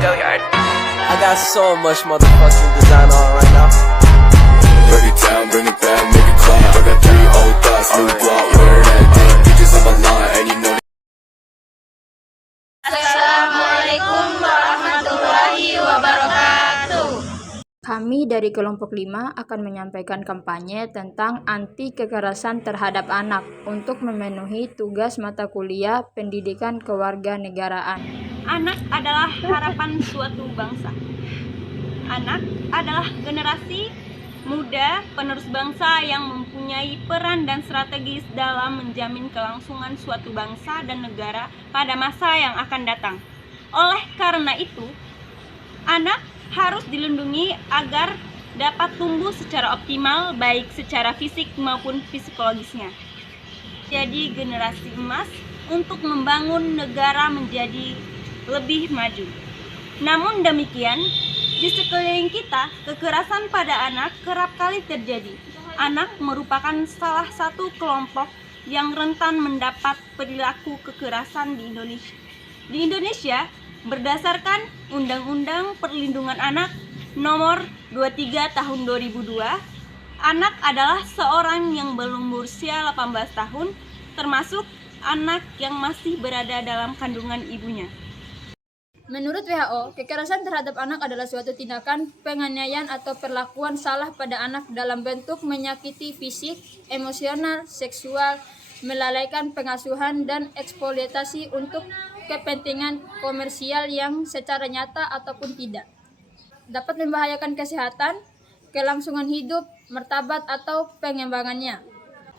Go yard. I got so much motherfucking design on right now. Break it down, bring it back, make it clap. I got 3 old thoughts, new block, where that thing. Bitches on my line, and you know. Assalamualaikum warahmatullahi wabarakatuh. Kami dari kelompok 5 akan menyampaikan kampanye tentang anti kekerasan terhadap anak untuk memenuhi tugas mata kuliah pendidikan kewarganegaraan. Anak adalah harapan suatu bangsa. Anak adalah generasi muda penerus bangsa yang mempunyai peran dan strategis dalam menjamin kelangsungan suatu bangsa dan negara pada masa yang akan datang. Oleh karena itu, anak harus dilindungi agar dapat tumbuh secara optimal baik secara fisik maupun psikologisnya. Jadi generasi emas untuk membangun negara menjadi lebih maju. Namun demikian, di sekeliling kita, kekerasan pada anak kerap kali terjadi. Anak merupakan salah satu kelompok yang rentan mendapat perilaku kekerasan di Indonesia. Di Indonesia, berdasarkan Undang-Undang Perlindungan Anak Nomor 23 Tahun 2002, anak adalah seorang yang belum berusia 18 tahun, termasuk anak yang masih berada dalam kandungan ibunya. Menurut WHO, kekerasan terhadap anak adalah suatu tindakan penganiayaan atau perlakuan salah pada anak dalam bentuk menyakiti fisik, emosional, seksual, melalaikan pengasuhan, dan eksploitasi untuk kepentingan komersial yang secara nyata ataupun tidak dapat membahayakan kesehatan, kelangsungan hidup, martabat, atau pengembangannya.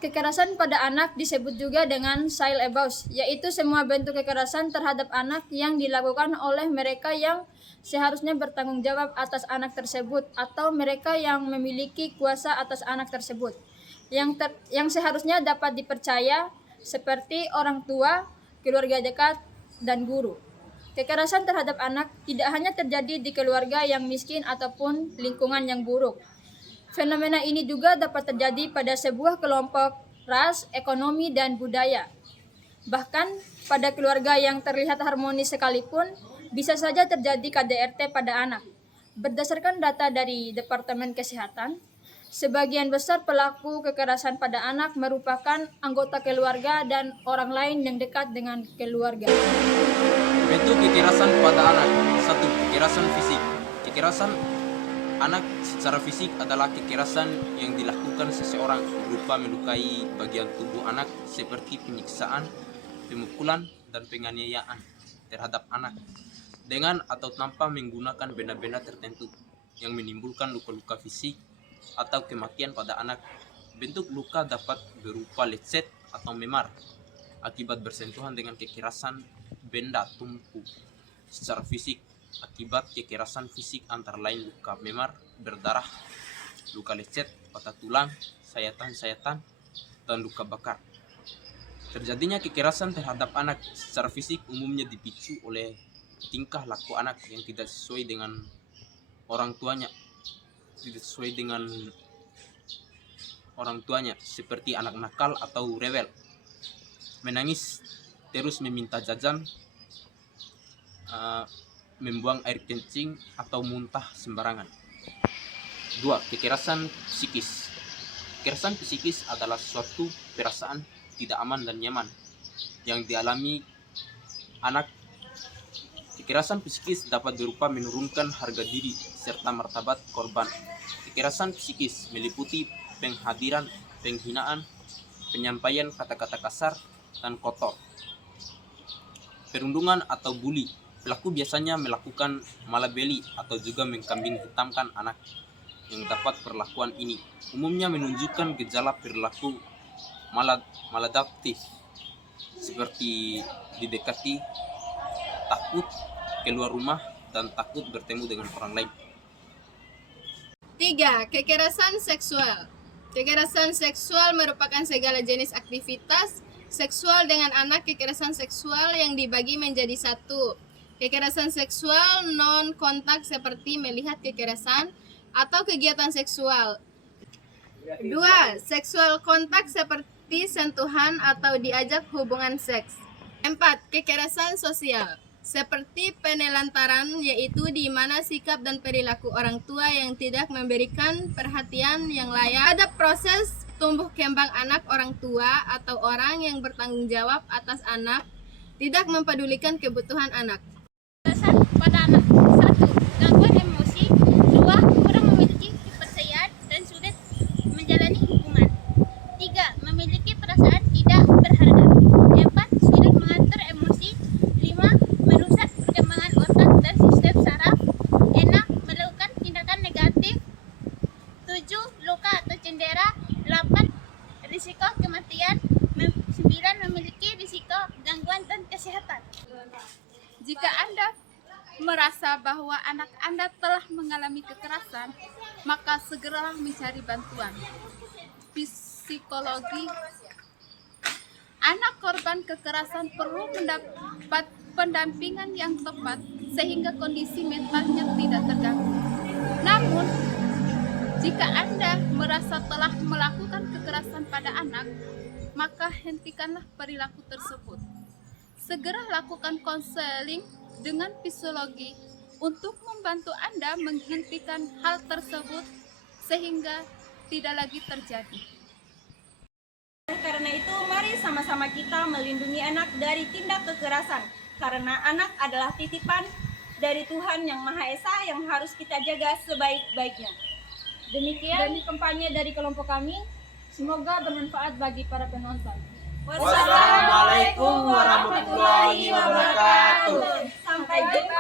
Kekerasan pada anak disebut juga dengan child abuse, yaitu semua bentuk kekerasan terhadap anak yang dilakukan oleh mereka yang seharusnya bertanggung jawab atas anak tersebut atau mereka yang memiliki kuasa atas anak tersebut, yang seharusnya dapat dipercaya seperti orang tua, keluarga dekat, dan guru. Kekerasan terhadap anak tidak hanya terjadi di keluarga yang miskin ataupun lingkungan yang buruk. Fenomena ini juga dapat terjadi pada sebuah kelompok, ras, ekonomi, dan budaya. Bahkan pada keluarga yang terlihat harmonis sekalipun, bisa saja terjadi KDRT pada anak. Berdasarkan data dari Departemen Kesehatan, sebagian besar pelaku kekerasan pada anak merupakan anggota keluarga dan orang lain yang dekat dengan keluarga. Bentuk kekerasan pada anak. 1. Kekerasan fisik. Kekerasan anak secara fisik adalah kekerasan yang dilakukan seseorang berupa melukai bagian tubuh anak seperti penyiksaan, pemukulan, dan penganiayaan terhadap anak dengan atau tanpa menggunakan benda-benda tertentu yang menimbulkan luka-luka fisik atau kematian pada anak. Bentuk luka dapat berupa lecet atau memar akibat bersentuhan dengan kekerasan benda tumpul secara fisik. Akibat kekerasan fisik antara lain luka memar, berdarah, luka lecet, patah tulang, sayatan-sayatan, dan luka bakar. Terjadinya kekerasan terhadap anak secara fisik umumnya dipicu oleh tingkah laku anak yang tidak sesuai dengan orang tuanya, seperti anak nakal atau rebel, menangis, terus meminta jajan, membuang air kencing atau muntah sembarangan. 2. Kekerasan psikis. Kekerasan psikis adalah suatu perasaan tidak aman dan nyaman yang dialami anak. Kekerasan psikis dapat berupa menurunkan harga diri serta martabat korban. Kekerasan psikis meliputi penghadiran, penghinaan, penyampaian kata-kata kasar dan kotor, perundungan atau bully. Pelaku biasanya melakukan malabeli atau juga mengkambing hitamkan anak. Yang dapat perlakuan ini umumnya menunjukkan gejala perilaku maladaptif seperti didekati, takut keluar rumah, dan takut bertemu dengan orang lain. 3. Kekerasan seksual. Kekerasan seksual merupakan segala jenis aktivitas seksual dengan anak. Kekerasan seksual yang dibagi menjadi 1. Kekerasan seksual non-kontak seperti melihat kekerasan atau kegiatan seksual. 2. Seksual kontak seperti sentuhan atau diajak hubungan seks. 4. Kekerasan sosial. seperti penelantaran, yaitu di mana sikap dan perilaku orang tua yang tidak memberikan perhatian yang layak terhadap proses tumbuh kembang anak. Orang tua atau orang yang bertanggung jawab atas anak tidak mempedulikan kebutuhan anak. Kekerasan pada anak. 1. Gangguan emosi. 2. Kurang memiliki kepercayaan dan sulit menjalani hubungan. 3. Memiliki perasaan tidak berharga. 4. Sulit mengatur emosi. 5. Merusak perkembangan otak dan sistem saraf. 6. Melakukan tindakan negatif. 7. Luka atau cedera. 8. Risiko kematian. 9. Memiliki risiko gangguan dan kesehatan. Jika Anda merasa bahwa anak Anda telah mengalami kekerasan, maka segeralah mencari bantuan psikologi. Anak korban kekerasan perlu mendapat pendampingan yang tepat sehingga kondisi mentalnya tidak terganggu. Namun, jika Anda merasa telah melakukan kekerasan pada anak, maka hentikanlah perilaku tersebut. Segera lakukan konseling dengan psikologi untuk membantu Anda menghentikan hal tersebut sehingga tidak lagi terjadi. Karena itu, mari sama-sama kita melindungi anak dari tindak kekerasan. Karena anak adalah titipan dari Tuhan Yang Maha Esa yang harus kita jaga sebaik-baiknya. Demikian kampanye dari kelompok kami. Semoga bermanfaat bagi para penonton. Wassalamualaikum warahmatullahi wabarakatuh. Sampai jumpa.